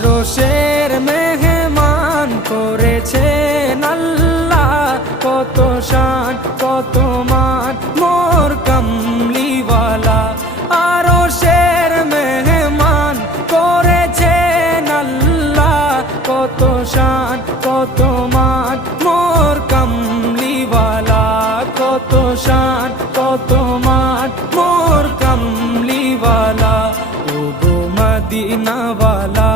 আরশের মেহমান করেছেন আল্লাহ, কত শান কত মান মোর কামলিওয়ালা। আরশের মেহমান করেছেন আল্লাহ, কত শান কত মান মোর কামলিওয়ালা, কত শান কত মান মোর কামলিওয়ালা। ও গো মদিনাওয়ালা